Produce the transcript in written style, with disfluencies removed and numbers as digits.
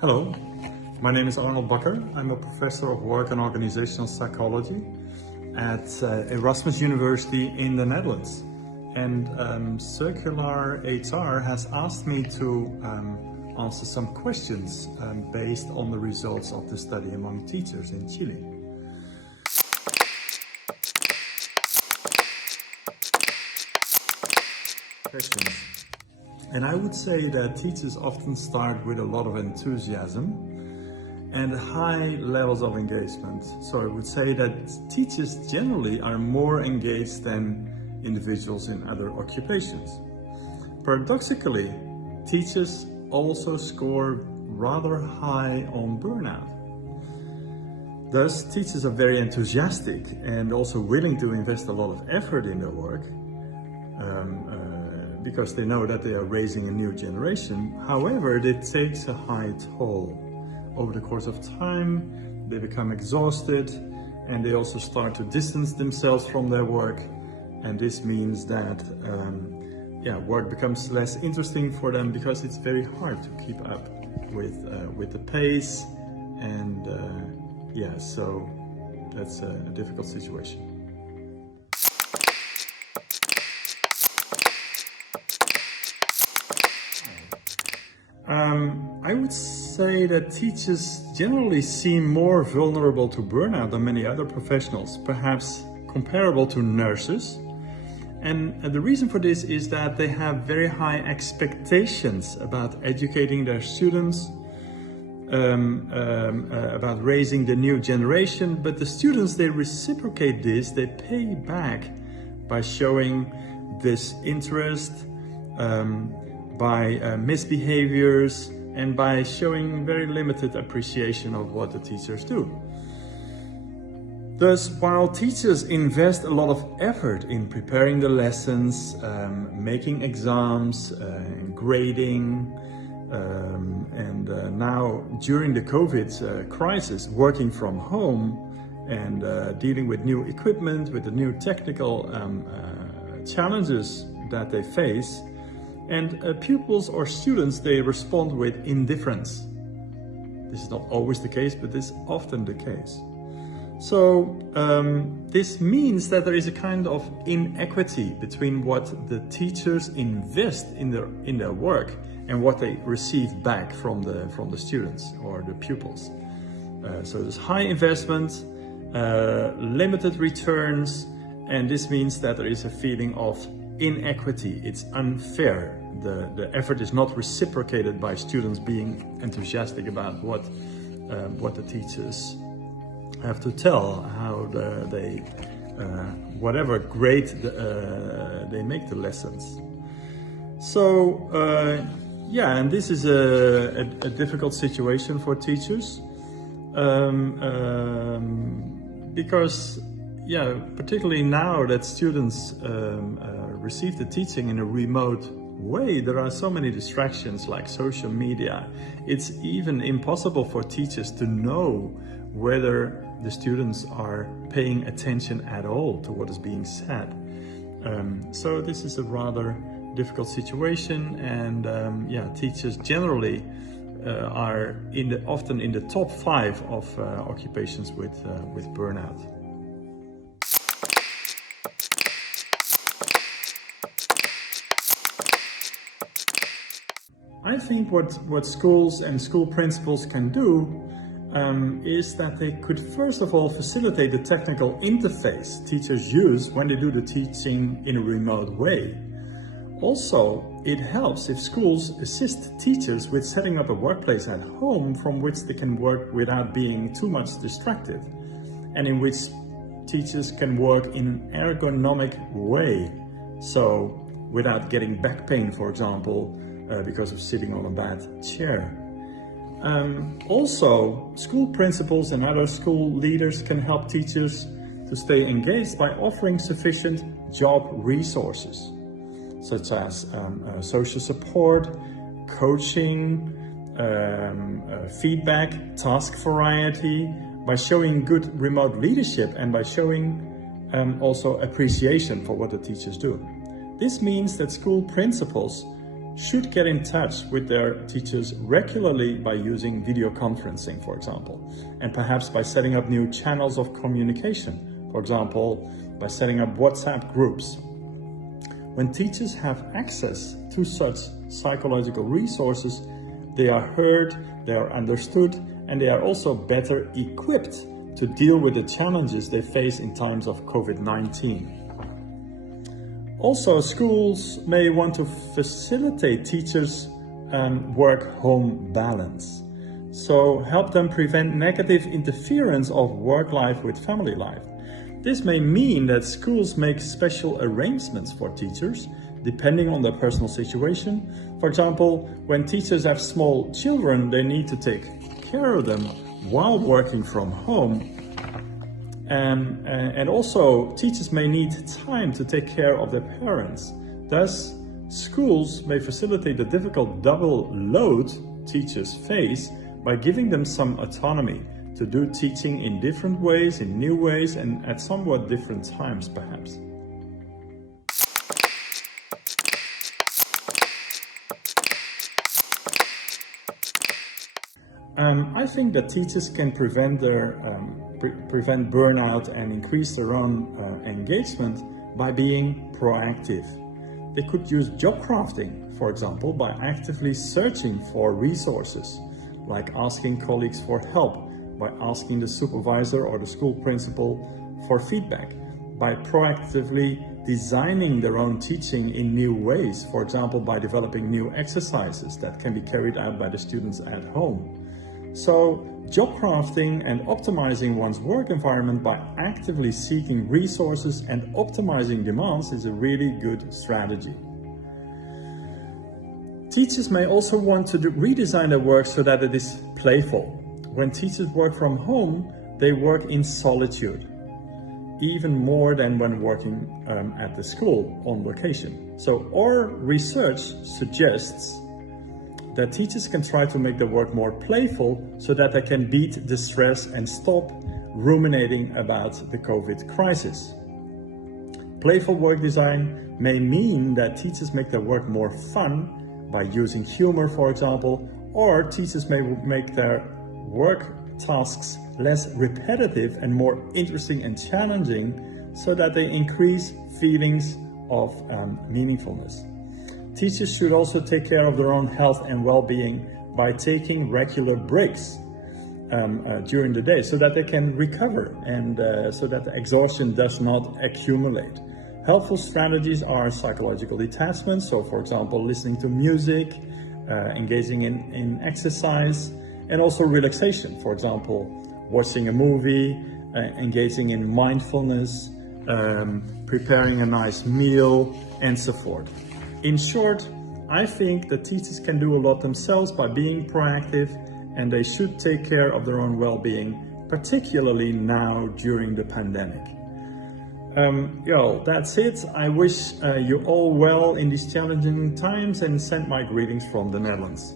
Hello, my name is Arnold Bakker. I'm a professor of work and organizational psychology at Erasmus University in the Netherlands. And Circular HR has asked me to answer some questions based on the results of the study among teachers in Chile. Questions. And I would say that teachers often start with a lot of enthusiasm and high levels of engagement. So I would say that teachers generally are more engaged than individuals in other occupations. Paradoxically, teachers also score rather high on burnout. Thus, teachers are very enthusiastic and also willing to invest a lot of effort in their work because they know that they are raising a new generation. However, it takes a high toll. Over the course of time, they become exhausted and they also start to distance themselves from their work. And this means that work becomes less interesting for them because it's very hard to keep up with the pace. And so that's a difficult situation. I would say that teachers generally seem more vulnerable to burnout than many other professionals, perhaps comparable to nurses. And the reason for this is that they have very high expectations about educating their students, about raising the new generation, but the students, they reciprocate this, they pay back by showing this interest, by misbehaviors, and by showing very limited appreciation of what the teachers do. Thus, while teachers invest a lot of effort in preparing the lessons, making exams, grading, and now during the COVID crisis, working from home and dealing with new equipment, with the new technical challenges that they face, and pupils or students, they respond with indifference. This is not always the case, but this is often the case. So this means that there is a kind of inequity between what the teachers invest in their work and what they receive back from the students or the pupils. So there's high investment, limited returns, and this means that there is a feeling of inequity. It's unfair. The effort is not reciprocated by students being enthusiastic about what the teachers have to tell, how whatever grade they make the lessons. So and this is a difficult situation for teachers because particularly now that students receive the teaching in a remote way, there are so many distractions like social media. It's even impossible for teachers to know whether the students are paying attention at all to what is being said. So this is a rather difficult situation, and teachers generally are often in the top 5 of occupations with burnout. I think what schools and school principals can do is that they could first of all facilitate the technical interface teachers use when they do the teaching in a remote way. Also, it helps if schools assist teachers with setting up a workplace at home from which they can work without being too much distracted, and in which teachers can work in an ergonomic way, so without getting back pain, for example, because of sitting on a bad chair. Also, school principals and other school leaders can help teachers to stay engaged by offering sufficient job resources, such as social support, coaching, feedback, task variety, by showing good remote leadership and by showing also appreciation for what the teachers do. This means that school principals should get in touch with their teachers regularly by using video conferencing, for example, and perhaps by setting up new channels of communication, for example, by setting up WhatsApp groups. When teachers have access to such psychological resources, they are heard, they are understood, and they are also better equipped to deal with the challenges they face in times of COVID-19. Also, schools may want to facilitate teachers' work-home balance. So help them prevent negative interference of work life with family life. This may mean that schools make special arrangements for teachers, depending on their personal situation. For example, when teachers have small children, they need to take care of them while working from home. And also, teachers may need time to take care of their parents. Thus, schools may facilitate the difficult double load teachers face by giving them some autonomy to do teaching in different ways, in new ways, and at somewhat different times, perhaps. I think that teachers can prevent burnout and increase their own engagement by being proactive. They could use job crafting, for example, by actively searching for resources, like asking colleagues for help, by asking the supervisor or the school principal for feedback, by proactively designing their own teaching in new ways, for example, by developing new exercises that can be carried out by the students at home. So, job crafting and optimizing one's work environment by actively seeking resources and optimizing demands is a really good strategy. Teachers may also want to redesign their work so that it is playful. When teachers work from home, they work in solitude, even more than when working at the school on location. So our research suggests that teachers can try to make their work more playful so that they can beat the stress and stop ruminating about the COVID crisis. Playful work design may mean that teachers make their work more fun by using humor, for example, or teachers may make their work tasks less repetitive and more interesting and challenging so that they increase feelings of meaningfulness. Teachers should also take care of their own health and well-being by taking regular breaks during the day so that they can recover and so that the exhaustion does not accumulate. Helpful strategies are psychological detachment, so for example, listening to music, engaging in exercise, and also relaxation, for example, watching a movie, engaging in mindfulness, preparing a nice meal, and so forth. In short, I think that teachers can do a lot themselves by being proactive, and they should take care of their own well-being, particularly now during the pandemic. That's it. I wish you all well in these challenging times and send my greetings from the Netherlands.